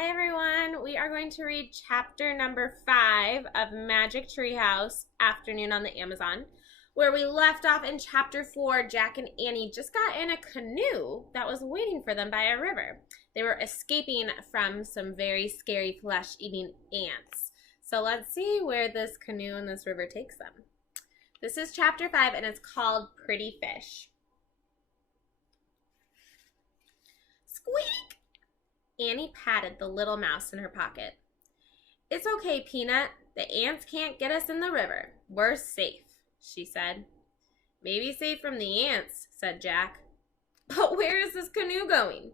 Hi everyone, we are going to read chapter number 5 of Magic Treehouse, Afternoon on the Amazon. Where we left off in chapter 4, Jack and Annie just got in a canoe that was waiting for them by a river. They were escaping from some very scary flesh-eating ants. So let's see where this canoe and this river takes them. This is chapter 5 and it's called Pretty Fish. Squeak! Annie patted the little mouse in her pocket. "It's okay, Peanut. The ants can't get us in the river. We're safe," she said. "Maybe safe from the ants," said Jack. "But where is this canoe going?"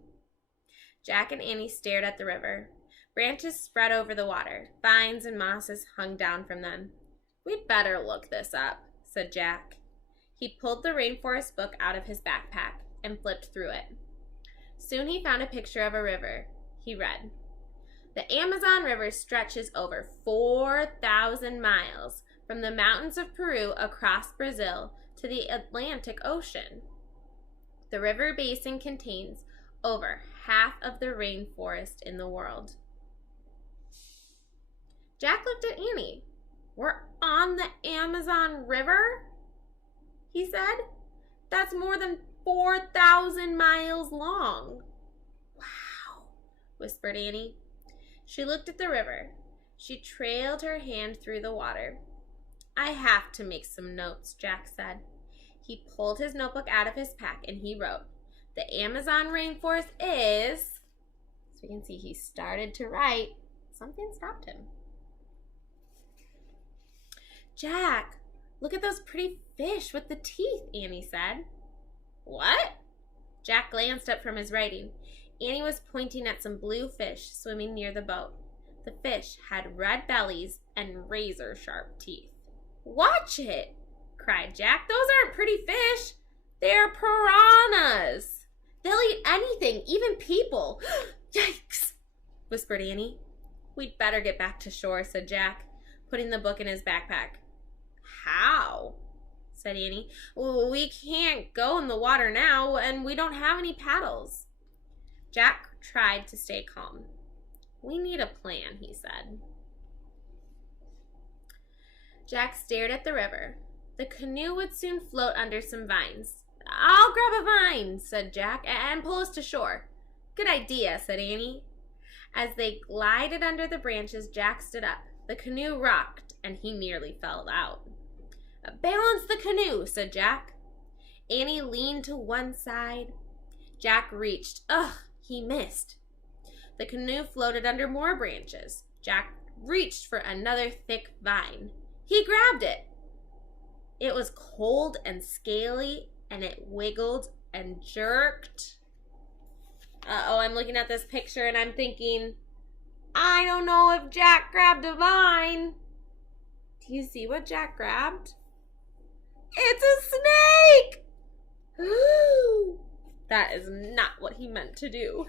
Jack and Annie stared at the river. Branches spread over the water. Vines and mosses hung down from them. "We'd better look this up," said Jack. He pulled the rainforest book out of his backpack and flipped through it. Soon he found a picture of a river. He read, "The Amazon River stretches over 4,000 miles from the mountains of Peru across Brazil to the Atlantic Ocean. The river basin contains over half of the rainforest in the world." Jack looked at Annie. "We're on the Amazon River?" he said. "That's more than 4,000 miles long." "Wow," whispered Annie. She looked at the river. She trailed her hand through the water. "I have to make some notes," Jack said. He pulled his notebook out of his pack and he wrote, "The Amazon rainforest is..." So we can see he started to write. Something stopped him. "Jack, look at those pretty fish with the teeth," Annie said. "What?" Jack glanced up from his writing. Annie was pointing at some blue fish swimming near the boat. The fish had red bellies and razor-sharp teeth. "Watch it!" cried Jack. "Those aren't pretty fish. They're piranhas. They'll eat anything, even people." "Yikes!" whispered Annie. "We'd better get back to shore," said Jack, putting the book in his backpack. "How?" said Annie. "We can't go in the water now, and we don't have any paddles." Jack tried to stay calm. "We need a plan," he said. Jack stared at the river. The canoe would soon float under some vines. "I'll grab a vine," said Jack, "and pull us to shore." "Good idea," said Annie. As they glided under the branches, Jack stood up. The canoe rocked, and he nearly fell out. "Balance the canoe," said Jack. Annie leaned to one side. Jack reached. Ugh, he missed. The canoe floated under more branches. Jack reached for another thick vine. He grabbed it. It was cold and scaly, and it wiggled and jerked. Uh-oh, I'm looking at this picture, and I'm thinking, I don't know if Jack grabbed a vine. Do you see what Jack grabbed? It's a snake! That is not what he meant to do.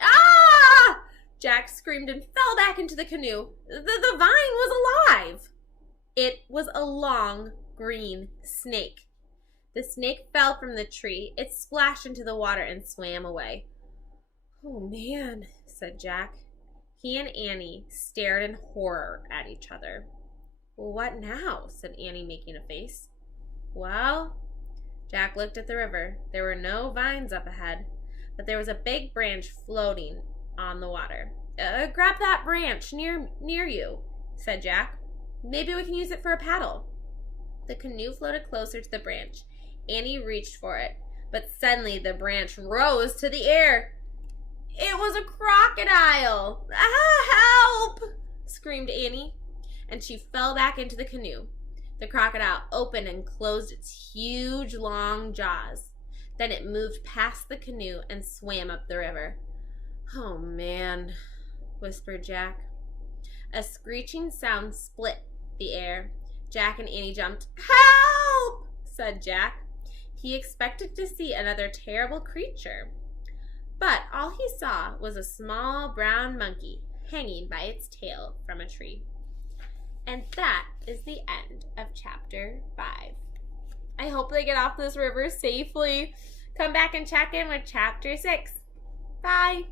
"Ah!" Jack screamed and fell back into the canoe. The vine was alive. It was a long, green snake. The snake fell from the tree. It splashed into the water and swam away. "Oh, man," said Jack. He and Annie stared in horror at each other. "Well, what now?" said Annie, making a face. "Well..." Jack looked at the river. There were no vines up ahead, but there was a big branch floating on the water. Grab that branch near you," said Jack. "Maybe we can use it for a paddle." The canoe floated closer to the branch. Annie reached for it, but suddenly the branch rose to the air. It was a crocodile. "Ah, help!" screamed Annie, and she fell back into the canoe. The crocodile opened and closed its huge, long jaws. Then it moved past the canoe and swam up the river. "Oh, man," whispered Jack. A screeching sound split the air. Jack and Annie jumped. "Help!" said Jack. He expected to see another terrible creature, but all he saw was a small brown monkey hanging by its tail from a tree. And that is the end of chapter 5. I hope they get off this river safely. Come back and check in with chapter 6. Bye.